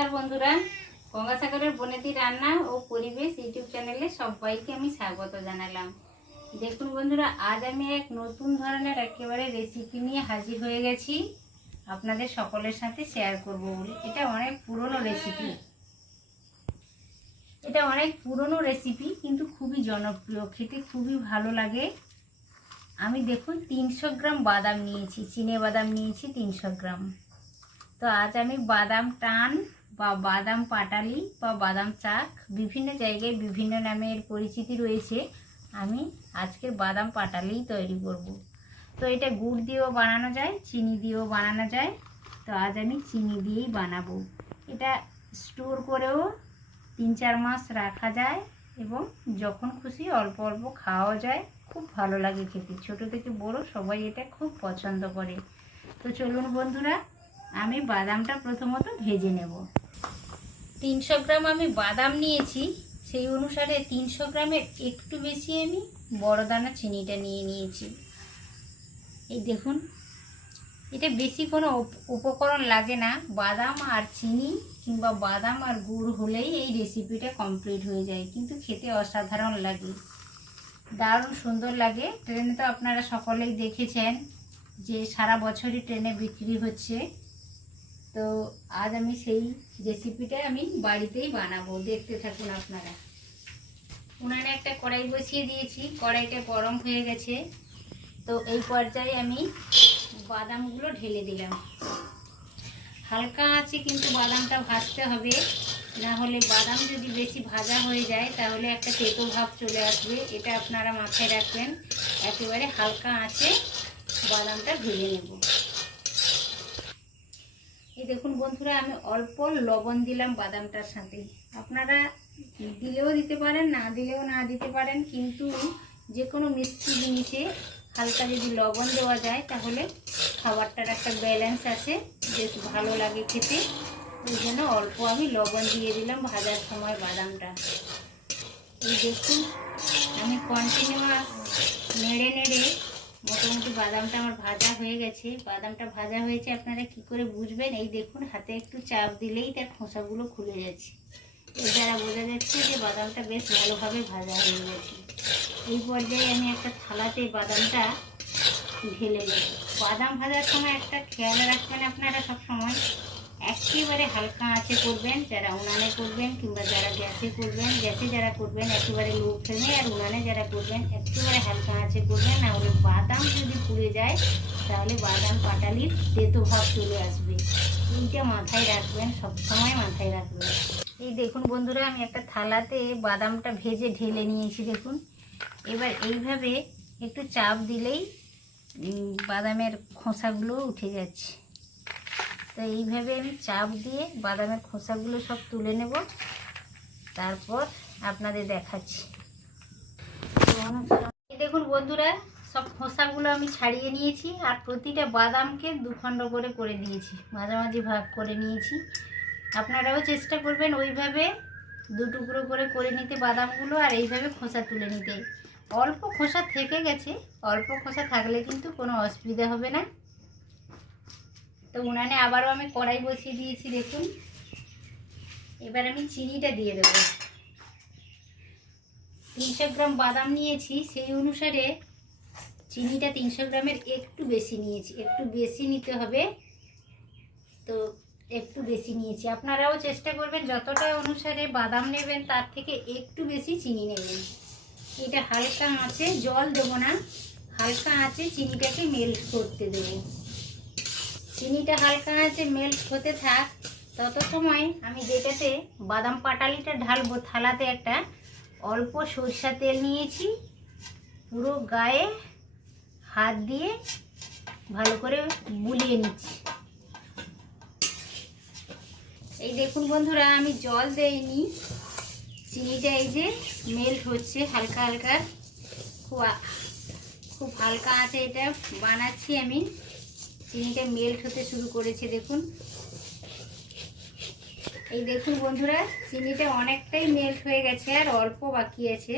নমস্কার বন্ধুরা, গঙ্গাসাগরের বনেদি রান্না ও পরিবেশ ইউটিউব চ্যানেলে সবাইকে আমি স্বাগত জানালাম। দেখুন বন্ধুরা, আজ আমি এক নতুন ধরনের একেবারে রেসিপি নিয়ে হাজির হয়ে গেছি আপনাদের সকলের সাথে শেয়ার করব বলে। এটা অনেক পুরনো রেসিপি কিন্তু খুবই জনপ্রিয়, খেতে খুবই ভালো লাগে। আমি দেখুন 300 গ্রাম বাদাম নিয়েছি, চিনে বাদাম নিয়েছি 300 গ্রাম। তো আজ আমি বাদাম টান বা বাদাম পাটালি বা বাদাম চাক, বিভিন্ন জায়গায় বিভিন্ন নামের পরিচিতি রয়েছে। আমি আজকে বাদাম পাটালি তৈরি করব। তো এটা গুড় দিয়েও বানানো যায়, চিনি দিয়েও বানানো যায়। তো আজ আমি চিনি দিয়েই বানাবো। এটা স্টোর করেও 3-4 মাস রাখা যায় এবং যখন খুশি অল্প অল্প খাওয়া যায়। খুব ভালো লাগে খেতে, ছোট থেকে বড় সবাই এটা খুব পছন্দ করে। তো চলুন বন্ধুরা, আমি বাদামটা প্রথমত ভেজে নেব। 300 গ্রাম আমি বাদাম নিয়েছি, সেই অনুসারে 300 গ্রামের একটু বেশি আমি বড় দানা চিনিটা নিয়ে নিয়েছি। এই দেখুন, এটা বেশি কোনো উপকরণ লাগে না। বাদাম আর চিনি কিংবা বাদাম আর গুড় হলেই এই রেসিপিটা কমপ্লিট হয়ে যায়, কিন্তু খেতে অসাধারণ লাগে, দারুণ সুন্দর লাগে। ট্রেনে তো আপনারা সকলেই দেখেছেন যে সারা বছরই ট্রেনে বিক্রি হচ্ছে। তো আজ আমি সেই রেসিপিটা আমি বাড়িতেই বানাবো, দেখতে থাকুন আপনারা। উনানে একটা কড়াই বসিয়ে দিয়েছি, কড়াইটা গরম হয়ে গেছে। তো এই পর্যায়ে আমি বাদামগুলো ঢেলে দিলাম। হালকা আছে কিন্তু বাদামটা ভাজতে হবে, না হলে বাদাম যদি বেশি ভাজা হয়ে যায় তাহলে একটা তেতো ভাব চলে আসবে। এটা আপনারা মাথায় রাখবেন। একেবারে হালকা আছে বাদামটা ভেজে নেব। এই দেখুন বন্ধুরা, আমি অল্প লবণ দিলাম বাদামটার সাথে। আপনারা দিলেও দিতে পারেন, না দিলেও না দিতে পারেন, কিন্তু যে কোনো মিষ্টি জিনিসে হালকা যদি লবণ দেওয়া যায় তাহলে খাবারটার একটা ব্যালেন্স আছে, বেশ ভালো লাগে খেতে। ওই জন্য অল্প আমি লবণ দিয়ে দিলাম ভাজার সময় বাদামটা। এই দেখুন, আমি কন্টিনিউয়াস নেড়ে নেড়ে মোটামুটি বাদামটা আমার ভাজা হয়ে গেছে। বাদামটা ভাজা হয়েছে আপনারা কি করে বুঝবেন? এই দেখুন, হাতে একটু চাপ দিলেই তার খোসাগুলো খুলে যাচ্ছে। এর দ্বারা বোঝা যাচ্ছে যে বাদামটা বেশ ভালোভাবে ভাজা হয়ে গেছে। এই পর্যায়ে আমি একটা থালাতে বাদামটা ঢেলে নেব। বাদাম ভাজার সময় একটা খেয়াল রাখবেন আপনারা, সব সময় একেবারে হালকা আঁচে করবেন। যারা উনানে করবেন কিংবা যারা গ্যাসে করবেন, গ্যাসে যারা করবেন একেবারে লো ফ্লেমে, আর উনানে যারা করবেন একেবারে হালকা আঁচে করবেন। না হলে বাদাম যদি পুড়ে যায় তাহলে বাদাম পাটালির তেতো ভাব চলে আসবে। এইটা মাথায় রাখবেন, সবসময় মাথায় রাখবেন। এই দেখুন বন্ধুরা, আমি একটা থালাতে বাদামটা ভেজে ঢেলে নিয়েছি। দেখুন, এবার এইভাবে একটু চাপ দিলেই বাদামের খোসাগুলো উঠে যাচ্ছে। তো এইভাবে আমি চাপ দিয়ে বাদামের খোসাগুলো সব তুলে নেব, তারপর আপনাদের দেখাচ্ছি। দেখুন বন্ধুরা, সব খোসাগুলো আমি ছাড়িয়ে নিয়েছি, আর প্রতিটা বাদামকে 2 খণ্ড করে করে দিয়েছি, মাঝামাঝি ভাগ করে নিয়েছি। আপনারাও চেষ্টা করবেন ওইভাবে 2 টুকরো করে করে নিতে বাদামগুলো, আর এইভাবে খোসা তুলে নিতে। অল্প খোসা থেকে গেছে, অল্প খোসা থাকলে কিন্তু কোনো অসুবিধা হবে না। তো উনানে আবারও আমি কড়াই বসিয়ে দিয়েছি। দেখুন, এবার আমি চিনিটা দিয়ে দেব। 300 গ্রাম বাদাম নিয়েছি, সেই অনুসারে চিনিটা 300 গ্রামের একটু বেশি নিয়েছি, একটু বেশি নিতে হবে। তো একটু বেশি নিয়েছি, আপনারাও চেষ্টা করবেন যতটা অনুসারে বাদাম নেবেন তার থেকে একটু বেশি চিনি নেবেন। এটা হালকা আঁচে, জল দেবো না, হালকা আঁচে চিনিটাকে মেল্ট করতে দেবো। চিনিটা হালকা আঁচে মেল্ট হতে থাক, তত সময় আমি যেটাতে বাদাম পাটালিটা ঢালবো, থালাতে একটা অল্প সরষা তেল নিয়েছি, পুরো গায়ে হাত দিয়ে ভালো করে বুলিয়ে নিচ্ছি। এই দেখুন বন্ধুরা, আমি জল দেইনি, চিনিটা এই যে মেল্ট হচ্ছে হালকা হালকা, খুব হালকা আছে এটা বানাচ্ছি আমি। চিনিটা মেল্ট হতে শুরু করেছে দেখুন। এই দেখুন বন্ধুরা, চিনিটা অনেকটাই মেল্ট হয়ে গেছে, আর অল্প বাকি আছে।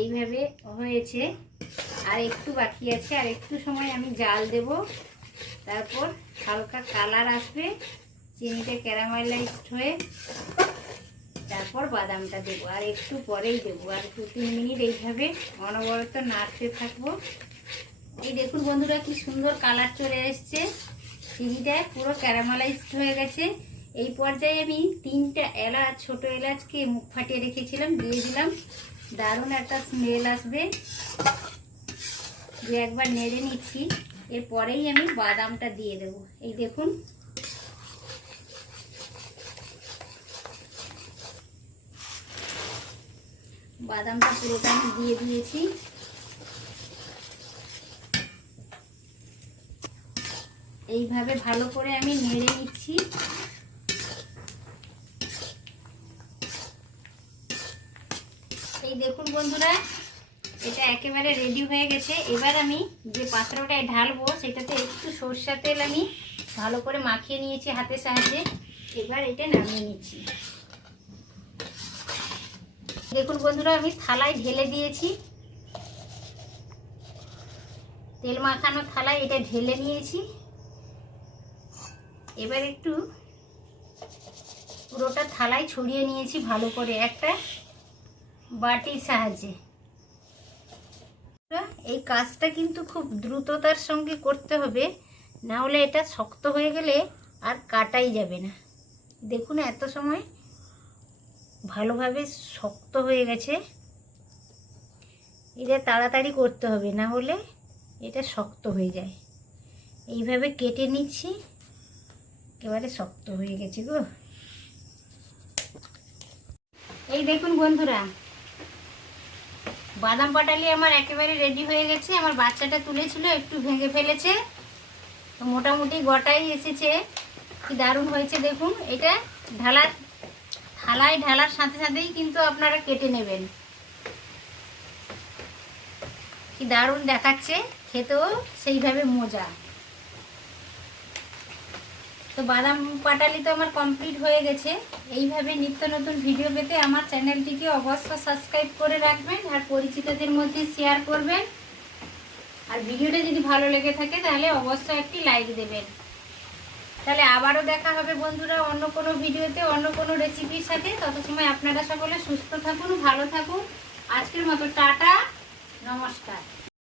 এইভাবে হয়েছে, আর একটু বাকি আছে, আর একটু সময় আমি জাল দেব, তারপর হালকা কালার আসবে, চিনিটা ক্যারামেলাইজড হয়ে তারপর বাদামটা দেবো, আর একটু পরেই দেবো, আর 2-3 মিনিট এইভাবে অনবরত নাড়তে থাকবো। এই দেখুন বন্ধুরা কি সুন্দর কালার চলে এসছে, চিনিটা পুরো ক্যারামেলাইজড হয়ে গেছে। এই পর্যায়ে আমি 3টা এলাচ, ছোট এলাচকে মুখ ফাটিয়ে রেখেছিলাম, দিয়ে দিলাম। দারুণ একটা স্মেল আসবে। যে একবার নেড়ে নিচ্ছি, এরপরেই আমি বাদামটা দিয়ে দেবো। এই দেখুন বাদামটা পুরোটা আমি দিয়ে দিয়েছি। এইভাবে ভালো করে আমি নেড়ে নিচ্ছি। এই দেখুন বন্ধুরা এটা একেবারে রেডি হয়ে গেছে। এবার আমি যে পাত্রটায় ঢালবো সেটাতে একটু সরষের তেল আমি ভালো করে মাখিয়ে নিয়েছি হাতের সাহায্যে। এবার এটা নামিয়ে নিচ্ছি। দেখুন বন্ধুরা আমি থালায় ঢেলে দিয়েছি, তেল মাখানো থালায় এটা ঢেলে নিয়েছি। এবার একটু পুরোটা থালায় ছড়িয়ে নিয়েছি ভালো করে একটা বাটির সাহায্যে। এই কাজটা কিন্তু খুব দ্রুততার সঙ্গে করতে হবে, না হলে এটা শক্ত হয়ে গেলে আর কাটাই যাবে না। দেখুন এত সময় ভালোভাবে শক্ত হয়ে গেছে। এটা তাড়াতাড়ি করতে হবে, না হলে এটা শক্ত হয়ে যায়। এইভাবে কেটে নিচ্ছি, একেবারে শক্ত হয়ে গেছে গো। এই দেখুন বন্ধুরা বাদাম পাটালি আমার একেবারে রেডি হয়ে গেছে। আমার বাচ্চাটা তুলেছিল, একটু ভেঙে ফেলেছে, তো মোটামুটি গোটাই এসেছে। কি দারুণ হয়েছে দেখুন। এটা থালায় ঢালার সাথে সাথেই কিন্তু আপনারা কেটে নেবেন। কি দারুণ দেখাচ্ছে, খেতেও সেইভাবে মজা। তো বাদাম পাটালি তো আমার কমপ্লিট হয়ে গেছে। এইভাবে নিত্য নতুন ভিডিও পেতে আমার চ্যানেলটিকে অবশ্যই সাবস্ক্রাইব করে রাখবেন, আর পরিচিতদের মধ্যে শেয়ার করবেন। আর ভিডিওটা যদি ভালো লেগে থাকে তাহলে অবশ্যই একটি লাইক দেবেন। তাহলে আবারও দেখা হবে বন্ধুরা অন্য কোনো ভিডিওতে, অন্য কোনো রেসিপির সাথে। তত সময় আপনারা সকলে সুস্থ থাকুন, ভালো থাকুন। আজকের মতো টাটা, নমস্কার।